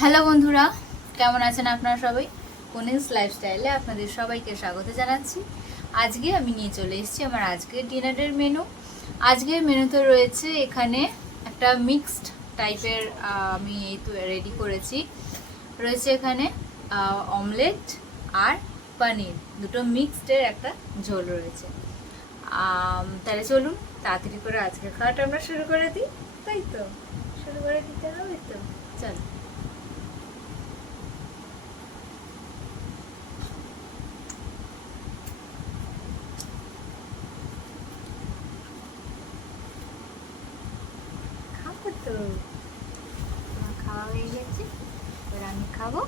হ্যালো বন্ধুরা, কেমন আছেন আপনারা সবাই? কোনিস লাইফস্টাইলে আপনাদের সবাইকে স্বাগত জানাচ্ছি। আজকে আমি নিয়ে চলে এসেছি আমার আজকের ডিনারের মেনু। আজকের মেনুতে রয়েছে এখানে একটা মিক্সড টাইপের আমি এই তো রেডি করেছি। রয়েছে এখানে অমলেট আর পনির, দুটো মিক্সডের একটা ঝোল রয়েছে। তাহলে চলুন তাড়াতাড়ি করে আজকের খাওয়াটা আমরা শুরু করে দিই। তাই তো শুরু করে দিতে হবে তো, চলো। খাবো তো, আমার খাওয়া হয়ে গেছে, এবার আমি খাবো।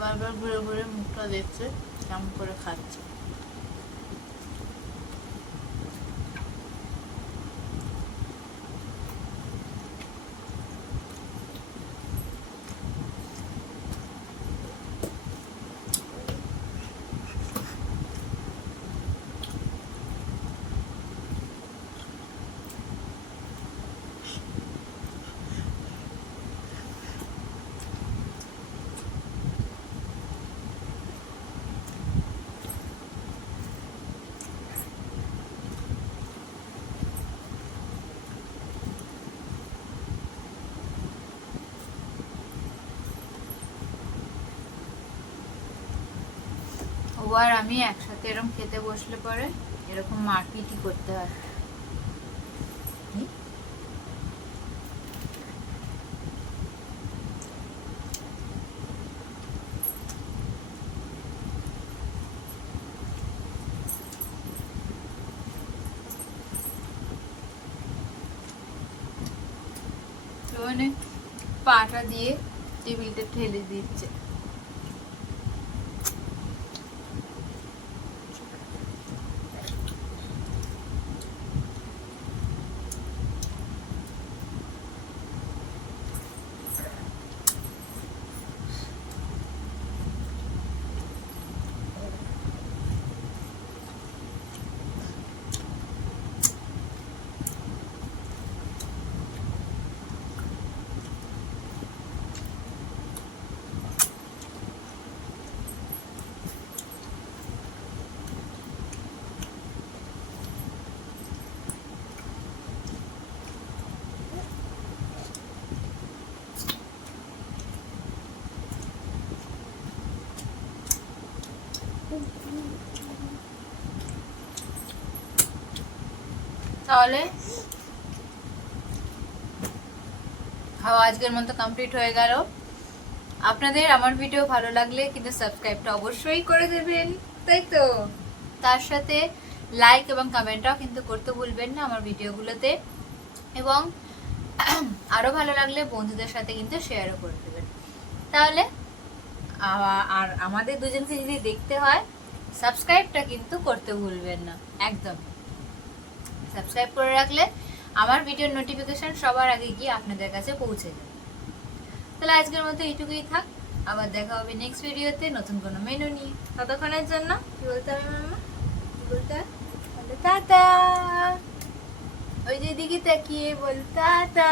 বারবার ঘুরে ঘুরে মুখটা দেখছে কেমন করে খাচ্ছে। ও আর আমি একসাথে এরকম খেতে বসলে পরে এরকম মারপিটই করতে হয়। মানে পাটা দিয়ে টেবিলটা ঠেলে দিচ্ছে। তাহলে খাওয়া আজকের মতো কমপ্লিট হয়ে গেল। আপনাদের আমার ভিডিও ভালো লাগলে কিন্তু সাবস্ক্রাইবটা অবশ্যই করে দেবেন, তাই তো? তার সাথে লাইক এবং কমেন্টটাও কিন্তু করতে ভুলবেন না আমার ভিডিওগুলোতে, এবং আরও ভালো লাগলে বন্ধুদের সাথে কিন্তু শেয়ারও করে দেবেন। তাহলে আর আমাদের দুজনকে যদি দেখতে হয়, সাবস্ক্রাইবটা কিন্তু করতে ভুলবেন না একদম। সাবস্ক্রাইব করে রাখলে আমার ভিডিওর নোটিফিকেশন সবার আগে গিয়ে আপনাদের কাছে পৌঁছে যাবে। তাহলে আজকের মতো এইটুকুই থাক, আবার দেখা হবে নেক্সট ভিডিওতে নতুন কোনো মেনু নিয়ে। ততক্ষণের জন্য কি বলতে হবে মামা, কি বলতে হবে? টাটা। ওই যে দিকে তাকিয়ে বল টাটা।